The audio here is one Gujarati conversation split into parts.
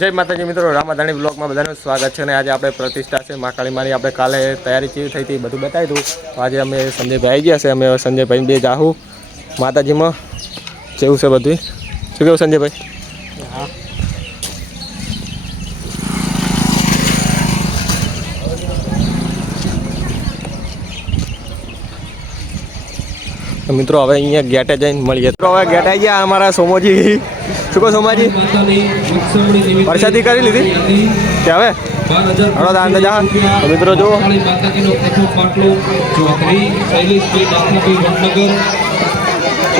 જય માતાજી મિત્રો, રામાધાણી બ્લોગમાં બધાનું સ્વાગત છે અને આજે આપણે પ્રતિષ્ઠા છે. મા કાળીમાની આપણે કાલે તૈયારી કેવી થઈ હતી બધું બતાવી દઉં. આજે અમે સંજયભાઈ આવી ગયા છે, અમે સંજયભાઈ બે જાહું. માતાજીમાં જેવું છે બધું શું કેવું સંજયભાઈ? મિત્રો હવે અહીંયા ગેટે જઈને મળીએ તો હવે ગેટ આવી ગયા અમારા સોમોજી. શું કહો સોમાજી? વરસાદી કરી લીધી? કે હવે? હળો. મિત્રો જુઓ.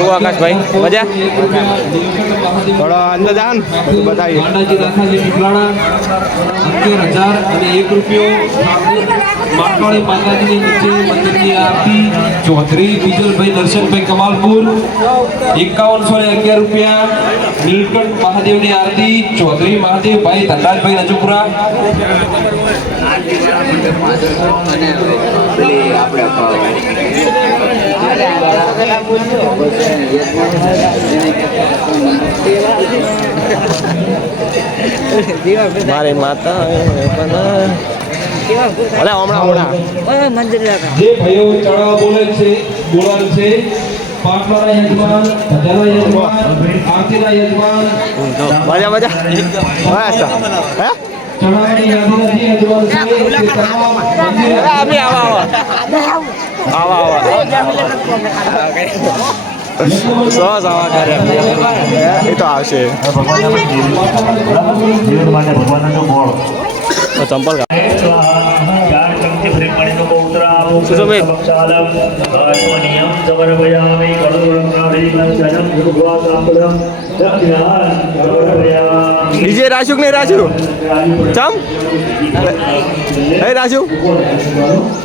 શું આકાશભાઈ મજા? થોડો અંદર જાન બધું બતાવીએ. હજાર અને એક રૂપિયો માટવાળી માતાજીની નીચે મંદિરની આરતી. ચૌધરી બીજલભાઈ દર્શનભાઈ કમાલપુર એકાવનસો ને અગિયાર રૂપિયા નીલકંઠ મહાદેવની આરતી. ચૌધરી મહાદેવભાઈ ધનરાજભાઈ રજુપુરા. મારી માતા પણ અલે હમણાં હમણાં. મંદિર જે ભાઈઓ ચડાવવા બોલે છે બોલાવે છે પાટવાળા યજમાન ભજાના યજમાન આરતીના યજમાન મજા મજા. બસ હે? ચડાવવાની યાદીના જે યજમાન છે તમામ મંદિરે આવી આવા. આવા આવા. સો આવા કરે એ તો આવશે. ચંપલ ડીજે કે નહીં રાશુ ચમ? હે રાશુ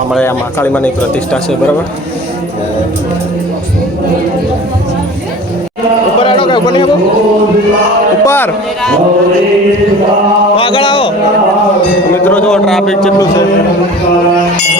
અમારે આ મહાકાળી માની પ્રતિષ્ઠા છે બરાબર ઉપર આવો કે ઉપર નહીં ઉપર આગળ આવો મિત્રો જો ટ્રાફિક કેટલું છે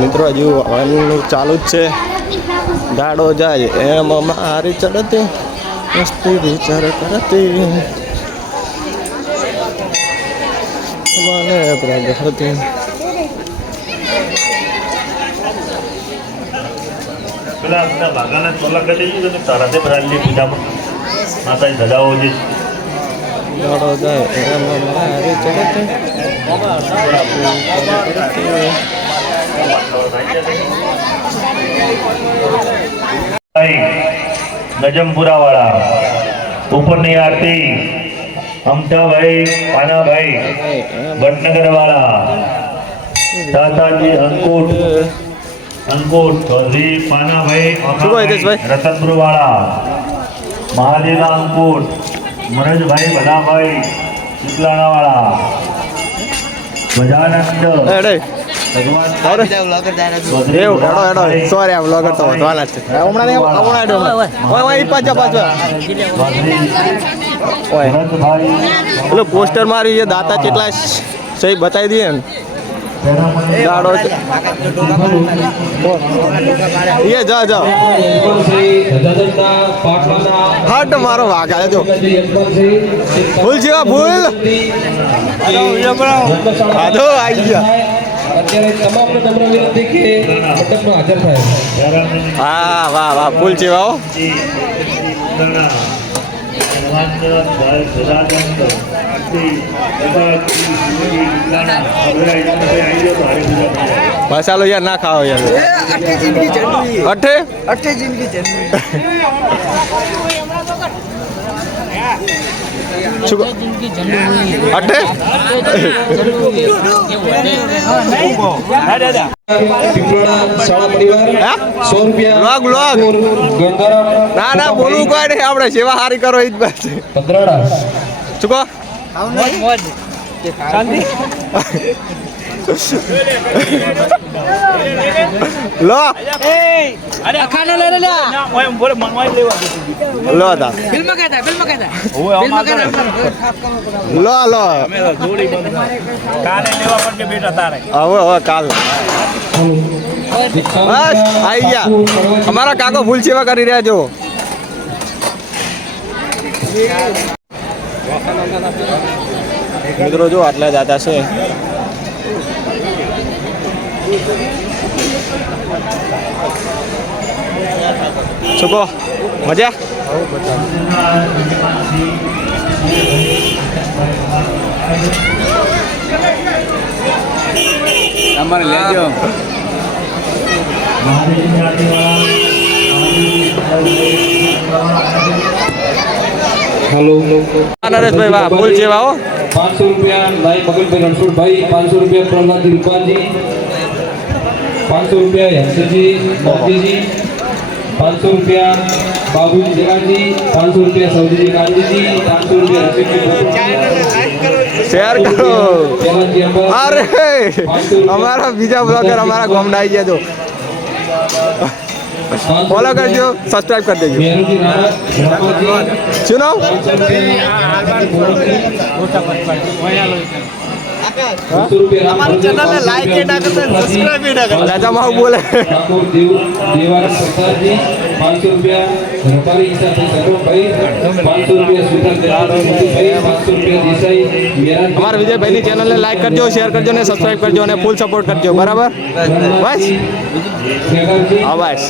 મિત્રો હજુ હવાનું ચાલુ જ છે. ગાડો જાય એમ મારી ચડતી મસ્તી વિચાર કરતી. મને પ્રગતિ પેલા બધા ભાગાના ચોલા કરી દઈએ તમે તારાતે ભરાયેલી પૂજામાં માતાજી ધજાઓ જે. ગાડો જાય એમ મારી ચડતી. નજમપુરા વાળા ઉપરની આરતી અમતાભાઈ પાનાભાઈ ભટનગર વાળા દાદાજી અંકુટ અંકુટ ચૌધરી પાનાભાઈ રતનપુર વાળા મહાદેવના અંકુટ મનોજભાઈ ભલાભાઈ ચીકલાણા વાળા ગજાનંદ એવું? એડો એડો સોરી આ વ્લોગર તો વધવાના છે હમણાં નહીં હમણાં એડો ઓય ઓય પાછા પાછા. ઓય. પેલું પોસ્ટર મારી એ દાતા કેટલા સહી બતાવી દઈએ ને. દાડો છે. એ જા જા. હટ મારો વાઘ આવે જો. ફૂલ જેવા ફૂલ આધો આવી ગયા. અત્યારે તમામ નમ્ર વિનંતી કે મંડપમાં હાજર થાય. હા વાહ વાહ ફૂલ હો મસાલો યાર ના ખાઓ યાર. અઠે અઠે જિંદગી કહો? અઠે પીપળાના ગંગારામ ના ના બોલવું કોઈ નહીં. આપણે સેવા સારી કરો એ જ બસ. શું કહો? લો. લઈ લે કહેતા કહેતા. લો લો. કાલે લેવા પડશે બેટા તારે? હવે હવે કાલ. બસ આવી ગયા. અમારા કાકો ફૂલ સેવા કરી રહ્યા છો મિત્રો જો આટલા દાદા છે. શું કહો મજા તમારે લેજો હેલો નરેશભાઈ વાહ બોલ સેવા હો. પાંચસો રૂપિયા ભાઈ મગનભાઈ રણછોડભાઈ પાંચસો રૂપિયા પ્રમાણ રૂપાજી. પાંચસો રૂપિયા હંસજી મોતીજી પાંચસો રૂપિયા બાબુજી જગાજી પાંચસો રૂપિયા સૌજીજી ગાંધીજી પાંચસો રૂપિયા રસિકજી શેર કરો અરે અમારા બીજા બ્લોગર અમારા ગામના આવી ગયા છો ફોલો કરજો સબસ્ક્રાઇબ કરી દેજો શું નામ પાંચસો રૂપિયા અમારી ચેનલને લાઈક કે ના કરતા સબસ્ક્રાઇબ રાજા માહુ બોલે. પાંચસો રૂપિયા રબારી ઈસાભાઈ સગોભાઈ પાંચસો રૂપિયા પાંચસો રૂપિયા દેસાઈ અમારા વિજયભાઈની ચેનલને લાઈક કરજો શેર કરજો ને સબસ્ક્રાઈબ કરજો અને ફૂલ સપોર્ટ કરજો. બરાબર? બસ? હા બસ.